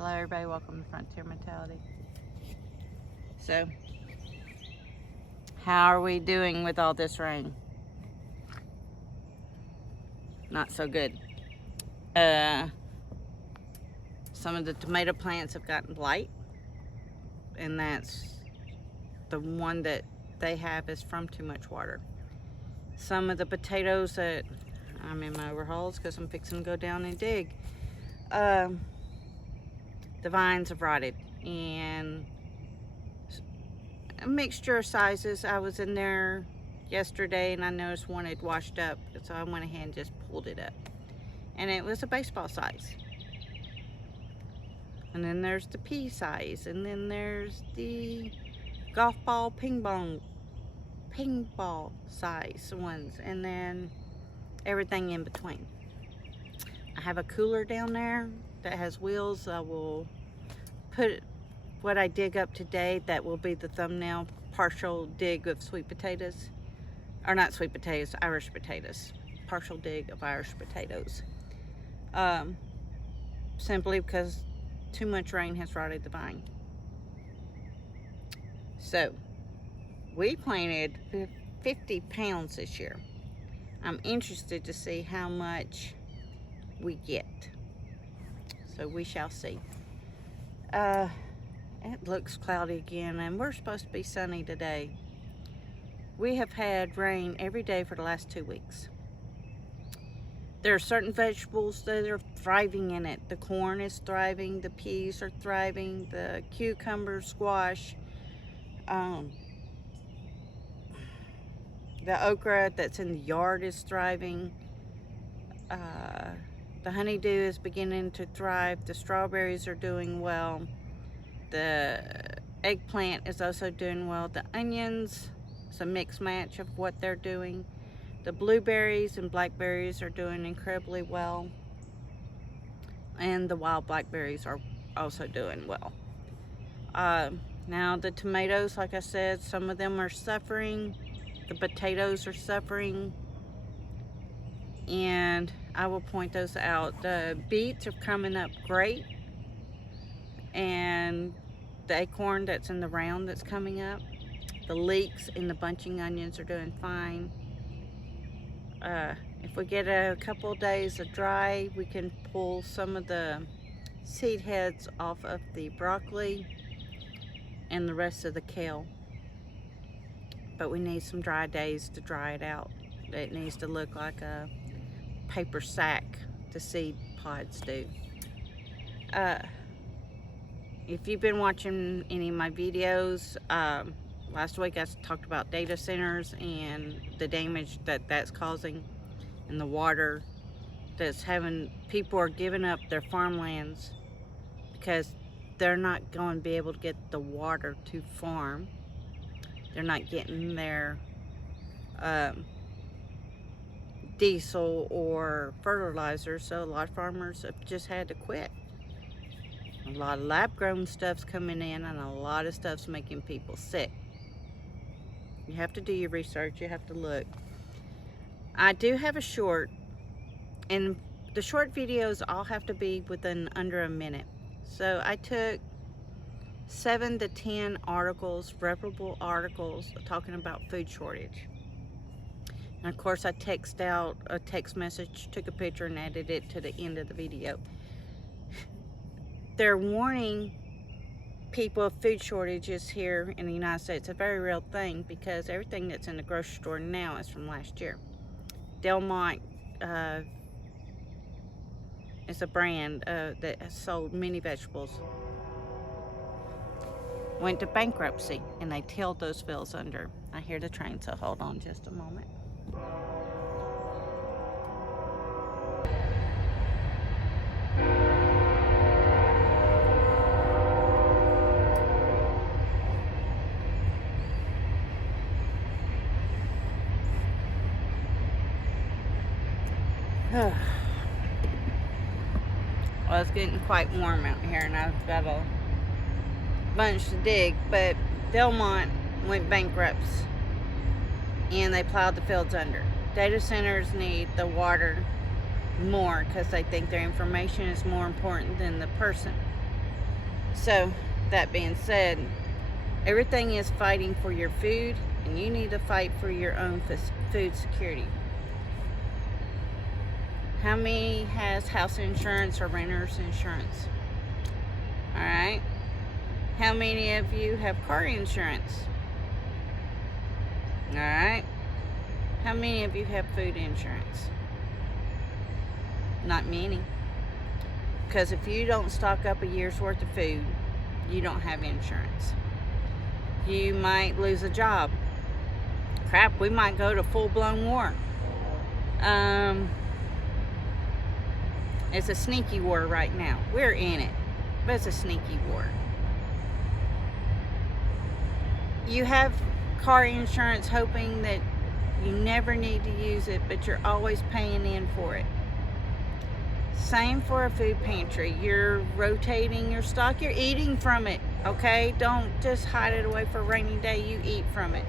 Hello everybody, welcome to Frontier Mentality. So, how are we doing with all this rain? Not so good. Some of the tomato plants have gotten blight, and that's the one that they have is from too much water. Some of the potatoes that I'm in my overhauls because I'm fixing to go down and dig, the vines have rotted, and a mixture of sizes. I was in there yesterday and I noticed one had washed up, so I went ahead and just pulled it up, and it was a baseball size. And then there's the pea size, and then there's the golf ball ping ball size ones, and then everything in between. I have a cooler down there that has wheels. I will put what I dig up today. That will be the thumbnail. Partial dig of sweet potatoes, or not sweet potatoes, Irish potatoes. Partial dig of Irish potatoes. Simply because too much rain has rotted the vine. So we planted 50 pounds this year. I'm interested to see how much we get. So we shall see. It looks cloudy again, and we're supposed to be sunny today. We have had rain every day for the last 2 weeks. There are certain vegetables that are thriving in it. The corn is thriving, the peas are thriving, the cucumber, squash, the okra that's in the yard is thriving. The honeydew is beginning to thrive. The strawberries are doing well. The eggplant is also doing well. The onions, it's a mixed match of what they're doing. The blueberries and blackberries are doing incredibly well. And the wild blackberries are also doing well. Now the tomatoes, like I said, some of them are suffering. The potatoes are suffering. And I will point those out. The beets are coming up great. And the acorn that's in the round that's coming up. The leeks and the bunching onions are doing fine. If we get a couple of days of dry, we can pull some of the seed heads off of the broccoli and the rest of the kale. But we need some dry days to dry it out. It needs to look like a paper sack, the seed pods do. If you've been watching any of my videos, last week I talked about data centers and the damage that that's causing, and the water that's having, people are giving up their farmlands because they're not going to be able to get the water to farm. They're not getting their diesel or fertilizer, so a lot of farmers have just had to quit. A lot of lab-grown stuff's coming in, and a lot of stuff's making people sick. You have to do your research. You have to look. I do have a short, and the short videos all have to be within under a minute. So I took 7 to 10 articles, reputable articles, talking about food shortage. And of course I text out a text message, took a picture and added it to the end of the video. They're warning people of food shortages here in the United States. It's a very real thing because everything that's in the grocery store now is from last year. Delmont is a brand that has sold many vegetables. Went to bankruptcy, and they tilled those fields under. I hear the train, so hold on just a moment. Well, it's getting quite warm out here, and I've got a bunch to dig, but Delmont went bankrupt, and they plowed the fields under. Data centers need the water more because they think their information is more important than the person. So, that being said, everything is fighting for your food, and you need to fight for your own food security. How many has house insurance or renter's insurance? All right. How many of you have car insurance? All right. How many of you have food insurance? Not many. Because if you don't stock up a year's worth of food, you don't have insurance. You might lose a job. Crap, we might go to full-blown war. It's a sneaky war right now. We're in it, but it's a sneaky war. You have car insurance hoping that you never need to use it, but you're always paying in for it. Same for a food pantry. You're rotating your stock. You're eating from it, okay? Don't just hide it away for a rainy day. You eat from it.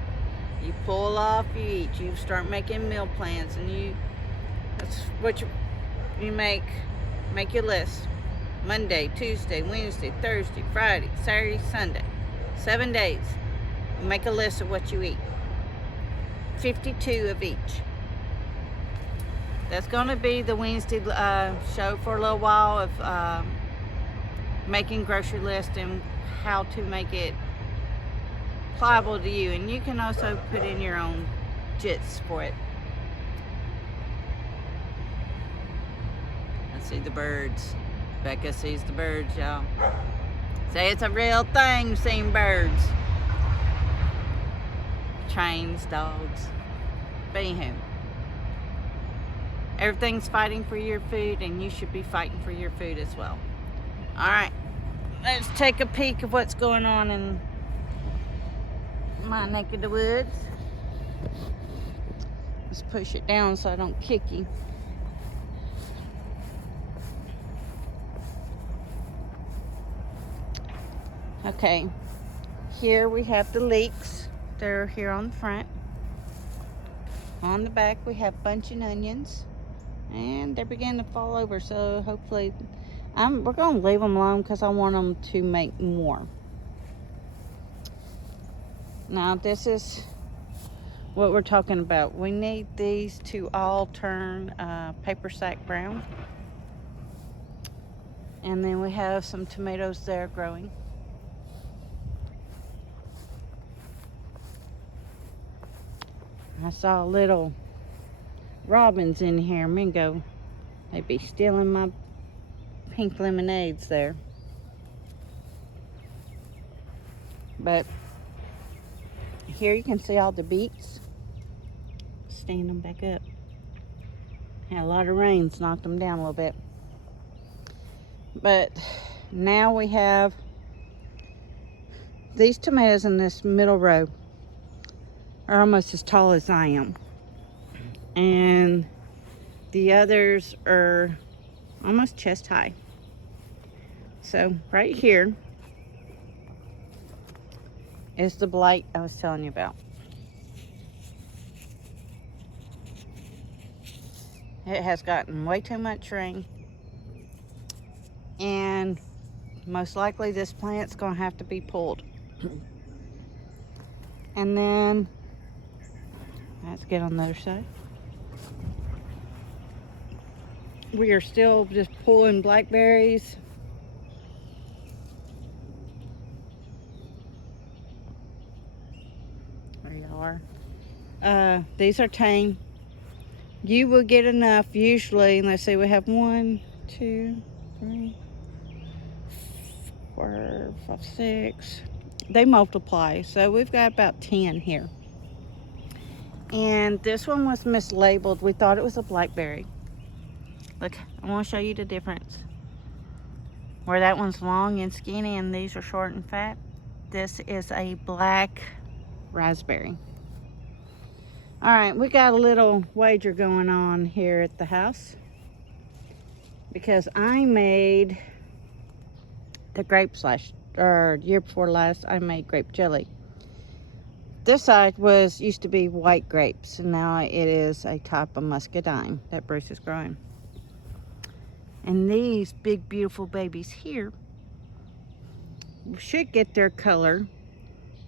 You pull off, you eat. You start making meal plans, and that's what you make. Make your list. Monday, Tuesday, Wednesday, Thursday, Friday, Saturday, Sunday. 7 days. Make a list of what you eat. 52 of each. That's going to be the Wednesday show for a little while of making grocery list and how to make it pliable to you. And you can also put in your own jits for it. I see the birds. Becca sees the birds, y'all. Say it's a real thing, seeing birds. Trains, dogs. But anywho, everything's fighting for your food, and you should be fighting for your food as well. Alright, let's take a peek of what's going on in my neck of the woods. Let's push it down so I don't kick you. Okay, here we have the leeks. They're here on the front. On the back we have bunching onions, and they're beginning to fall over, so hopefully we're going to leave them alone because I want them to make more. Now this is what we're talking about. We need these to all turn paper sack brown, and then we have some tomatoes there growing. I saw little robins in here, Mingo. They'd be stealing my pink lemonades there. But here you can see all the beets. Stand them back up. Had a lot of rains, knocked them down a little bit. But now we have these tomatoes in this middle row are almost as tall as I am, and the others are almost chest high. So right here is the blight I was telling you about. It has gotten way too much rain, and most likely this plant's gonna have to be pulled. And then let's get on the other side. We are still just pulling blackberries. There y'all are. These are tame. You will get enough usually. Let's see, we have 1, 2, 3, 4, 5, 6. They multiply, so we've got about 10 here. And this one was mislabeled. We thought it was a blackberry. Look, I want to show you the difference. Where that one's long and skinny and these are short and fat, this is a black raspberry. All right, we got a little wager going on here at the house because I made the year before last, I made grape jelly. This side used to be white grapes, and now it is a type of muscadine that Bruce is growing. And these big beautiful babies here should get their color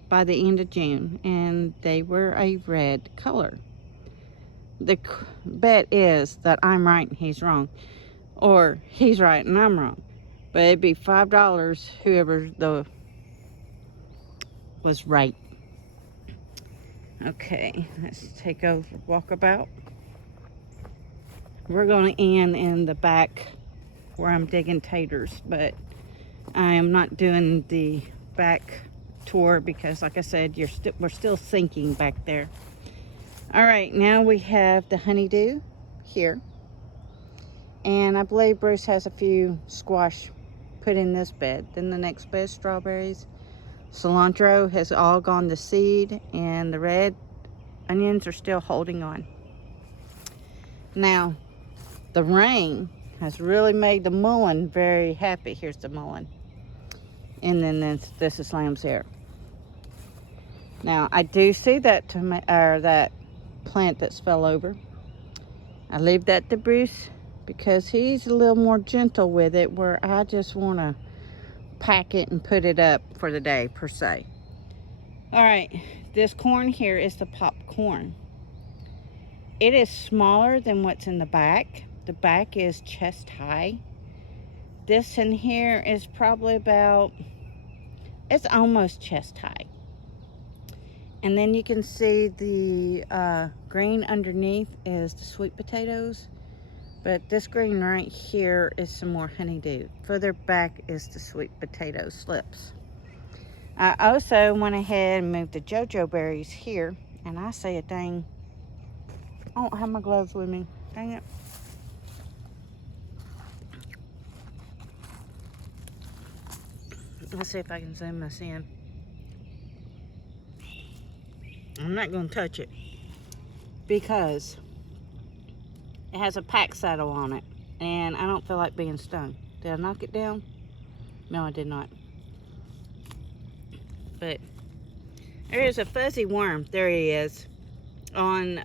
by the end of June, and they were a red color. The bet is that I'm right and he's wrong, or he's right and I'm wrong. But it'd be $5 whoever was right. Okay, let's take a walkabout. We're going to end in the back where I'm digging taters, but I am not doing the back tour because, like I said, we're still sinking back there. All right, now we have the honeydew here, and I believe Bruce has a few squash put in this bed. Then the next bed, strawberries. Cilantro has all gone to seed, and the red onions are still holding on. Now, the rain has really made the mullein very happy. Here's the mullein. And then this is lamb's hair. Now, I do see that that plant that's fell over. I leave that to Bruce because he's a little more gentle with it, where I just want to pack it and put it up for the day per se. All right, this corn here is the popcorn. It is smaller than what's in the back. The back is chest high. This in here is probably it's almost chest high. And then you can see the green underneath is the sweet potatoes. But this green right here is some more honeydew. Further back is the sweet potato slips. I also went ahead and moved the JoJo berries here. And I say a dang, I don't have my gloves with me. Dang it. Let's see if I can zoom this in. I'm not going to touch it because it has a pack saddle on it, and I don't feel like being stung. Did I knock it down? No, I did not. But there is a fuzzy worm. There he is on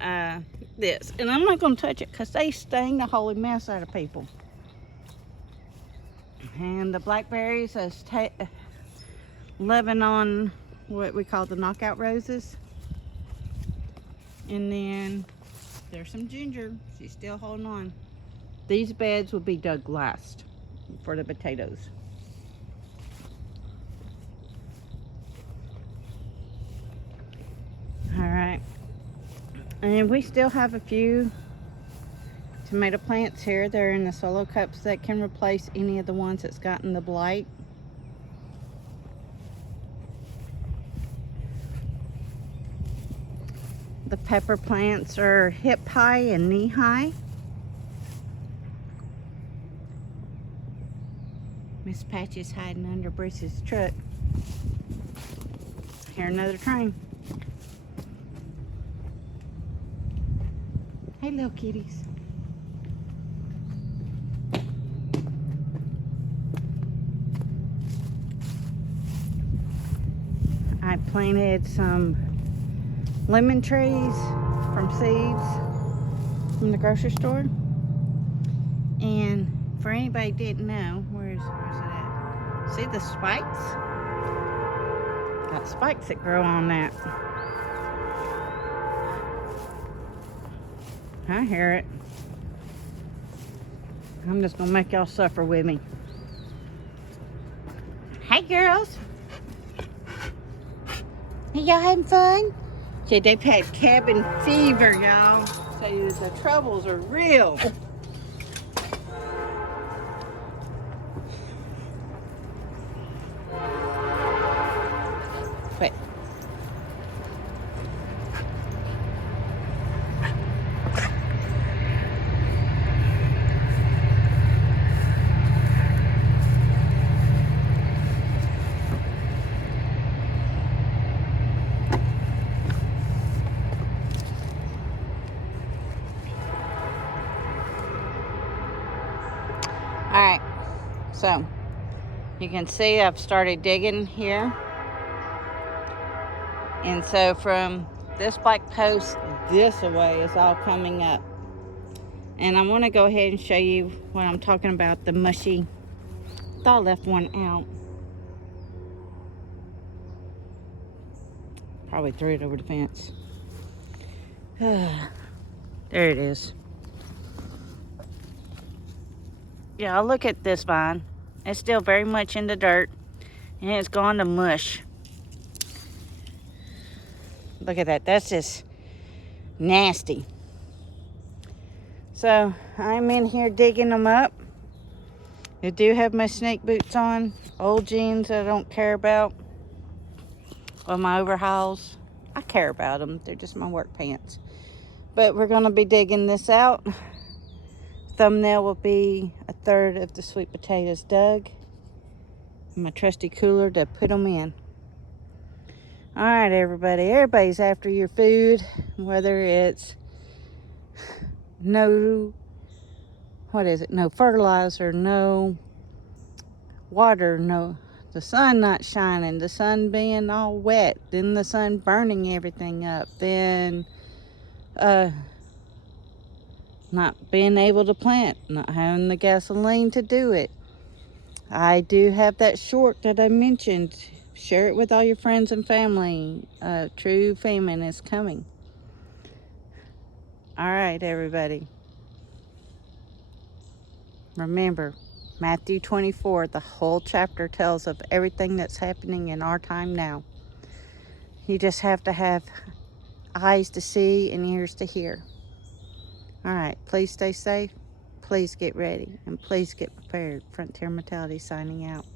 this. And I'm not going to touch it because they sting the holy mess out of people. And the blackberries is living on what we call the knockout roses. And then there's some ginger. She's still holding on. These beds will be dug last for the potatoes. All right. And we still have a few tomato plants here. They're in the solo cups that can replace any of the ones that's gotten the blight. The pepper plants are hip high and knee high. Miss Patch is hiding under Bruce's truck. Here, another train. Hey, little kitties. I planted some lemon trees from seeds from the grocery store. And for anybody didn't know, where's it at? See the spikes? Got spikes that grow on that. I hear it. I'm just gonna make y'all suffer with me. Hey girls. Hey, y'all having fun? Okay, they've had cabin fever, y'all. So the troubles are real. Wait. Alright, so you can see I've started digging here. And so from this black post this way is all coming up. And I want to go ahead and show you what I'm talking about, the mushy. I thought I left one out. Probably threw it over the fence. There it is. Yeah, look at this vine. It's still very much in the dirt, and it's gone to mush. Look at that. That's just nasty. So I'm in here digging them up. I do have my snake boots on, old jeans I don't care about, or my overalls. I care about them. They're just my work pants. But we're going to be digging this out. Thumbnail will be a third of the sweet potatoes dug. My trusty cooler to put them in. All right, everybody. Everybody's after your food, whether it's no fertilizer, no water, no, the sun not shining, the sun being all wet, then the sun burning everything up, then not being able to plant, not having the gasoline to do it. I do have that short that I mentioned. Share it with all your friends and family. True famine is coming. All right, everybody. Remember, Matthew 24, the whole chapter tells of everything that's happening in our time now. You just have to have eyes to see and ears to hear. All right, please stay safe. Please get ready. And please get prepared. Frontier Mentality signing out.